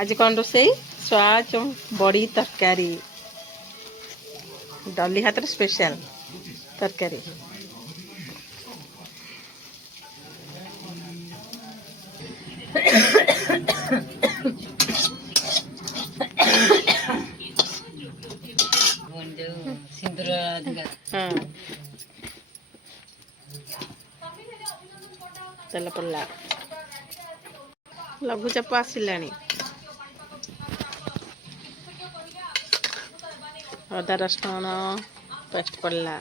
आज कौन रोसई स्वाच बड़ी तरकारी डली हाथ स्पेशल तरकारी तेल पड़ला लघुचाप आसिला अदा रसुण पेस्ट पड़ला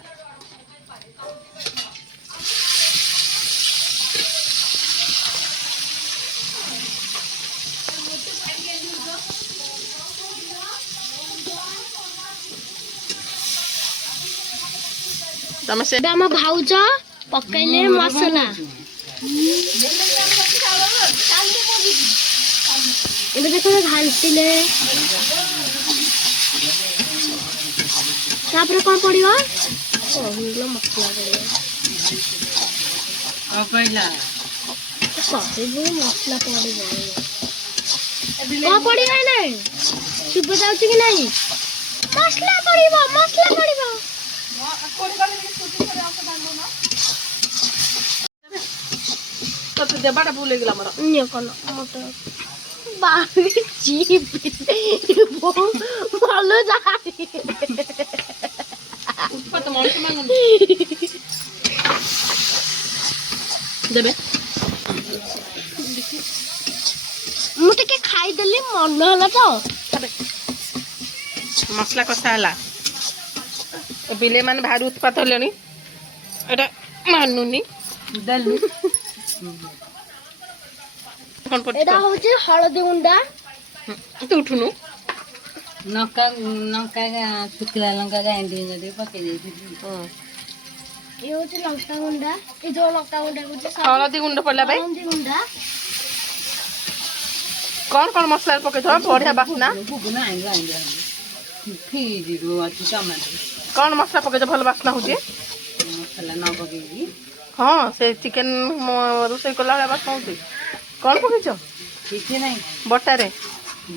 तम से आम भाउज पकैले मसला ଏବେ ଦେଖ ଘାଣ୍ଟିଲେ ତାପରେ କଣ ପଡିବ କହିଲ ମସଲା ପଡିବ ଆଉ କହିଲା କହିବୁ ମସଲା ପଡିବ କଣ ପଡିବ ନାଇଁ ଶୁଭ ଯାଉଛି କି ନାଇଁ ମସଲା ପଡିବ तो देबाटा भूल गेला मोर नियो कन मोटा बारी जीप भलो जाई उत्पत मणिष मान देबे मु टिके खाई देली मन होला तो मसला कसा हला बिले मान भारी उत्पात हलेनी एटा मानुनी दलु कौन पड़ एटा होचे हळदी गुंडा तू उठुनु नका नका सुखला लंका गांडी जदी पके देथि ये होचे लंका गुंडा ए जो लंका गुंडा होचे हळदी गुंड पड़ला भाई हळदी गुंडा कौन मसला पके थो बढ़िया बासना बुगुना आइलो फिरी रो अछि टमाटर कौन मसला पके जो भल बासना होचे मसला न पकेगी हां से चिकन रोसई कोला बासना होचे कौन पके छ ठीक नहीं बटारे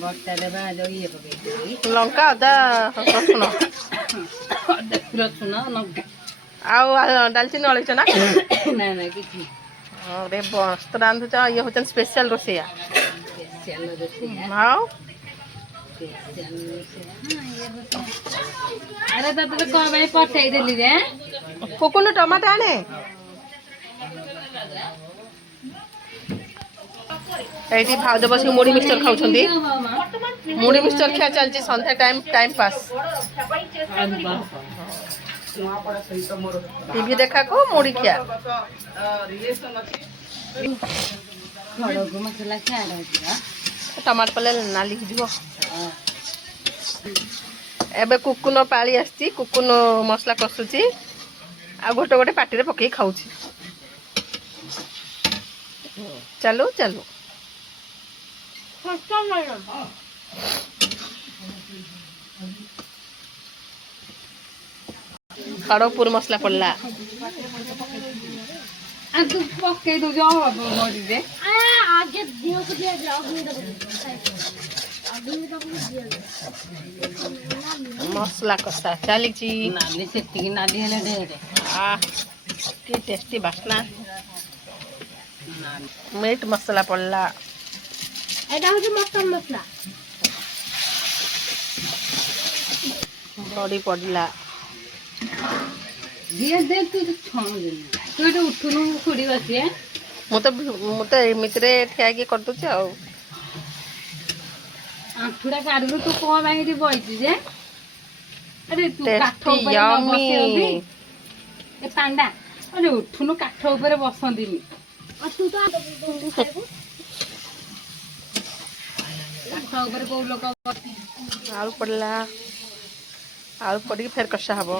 बट्टारे बा जो ये पकेगी लंका अदा रसुण रसुण लंका आ दालचीनी अळैछ ना ना ना किछि अरे मस्त रांधुच ये होचन स्पेशल रोसैया स्पेशल रोसैया हां स्पेशल रोसैया अरे तते को भाई पठाई देली रे कोकोनु टमाटर आने एठी भाउज बस मुड़ी मिक्सचर खाउछंदी मुड़ी मिक्सचर खिया चलची संध्या टाइम पास टीवी देखा को मुड़ी खिया खड़ो मसला क्या रहता टमाटर पले नाली हिजबो एबे कुकुनो पाली आस्ती कुकुनो मसला कसुची आ गोटे गोटे पाटी रे पकई खाउची चलो चलो खड़गपुर मसला पड़ला आ तू पके दो जाओ बॉडी रे आगे दियो को दिया जाओ अभी दिया मसला कसा चलीची नाली सेती नाली हेले ढेरे आ की टेस्टी बासना मीट मसला पड़ला एटा होचे मटन मसला बड़ी पड़ला दिया दे तू छम दे तू तो उठुनु खुडी बसिए मुते मित्रे ठिया के कर दुछ आ आठुडा काढू तू को बाई बइची जे अरे तू काठ टेस्टी ऊपर यम्मी ए पांडा अरे उठुनु काठ ऊपर बसंदिनी और तू तो काठ ऊपर को लोक आलू पड़ला आलू पड़ी फिर कषा हबो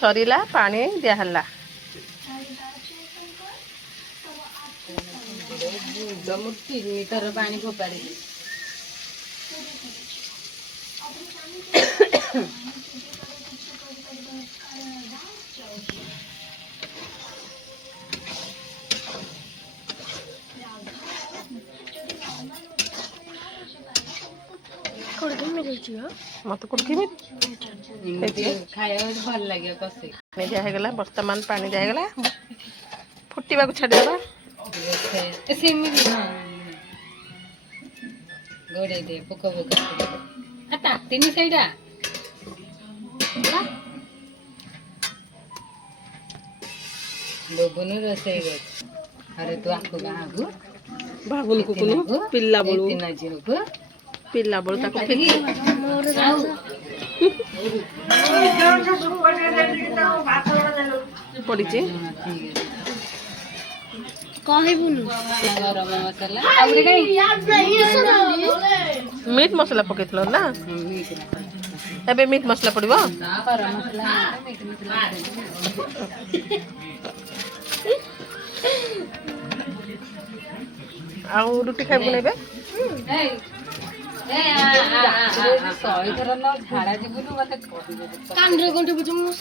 सरीला पानी दिया हल्ला जमुती मीटर पानी फोपाड़ी କୋଉଠି ମିଳିଛି ମତେ କୋଉଠି କେମିତି ଏମିତି ଖାଇବାକୁ ଭଲ ଲାଗିବ କଷି। ପାଣି ଦିଆ ହେଇଗଲା, ବର୍ତ୍ତମାନ ପାଣି ଦିଆ ହେଇଗଲା, ଫୁଟିବାକୁ ଛାଡ଼ିଦେବା। ସେମିତି ଗୋଡେଇ ଦେ ପୋକ ତାତିନି ସେଇଟା। ବବୁନୁ ରୋଷେଇ କରୁଛି। ଆରେ ତୁ ଆକୁ ଗାଁକୁ ଭାବୁନି କୁକୁନୁ ପିଲା ବେଳୁ ଝିଅକୁ ତାକୁ ମୋର ପଡ଼ିଛି। କହିବୁନି ଗରମ ମସଲା ଆହୁରି କାଇଁ ମିଟ୍ ମସଲା ପକେଇଥିଲ ନା, ଏବେ ମିଟ୍ ମସଲା ପଡ଼ିବ। ଗରମ ମସଲା ମିଟ୍ ମସଲା ଆଉ ରୁଟି ଖାଇବୁ ନା ଏବେ? ଶହେ ଥର ନ ଝାଡ଼ା ଯିବୁନୁ ମତେ କହିବୁ। କାନରେ ଗଣ୍ଠି ବୁଝୁ ମୁଁ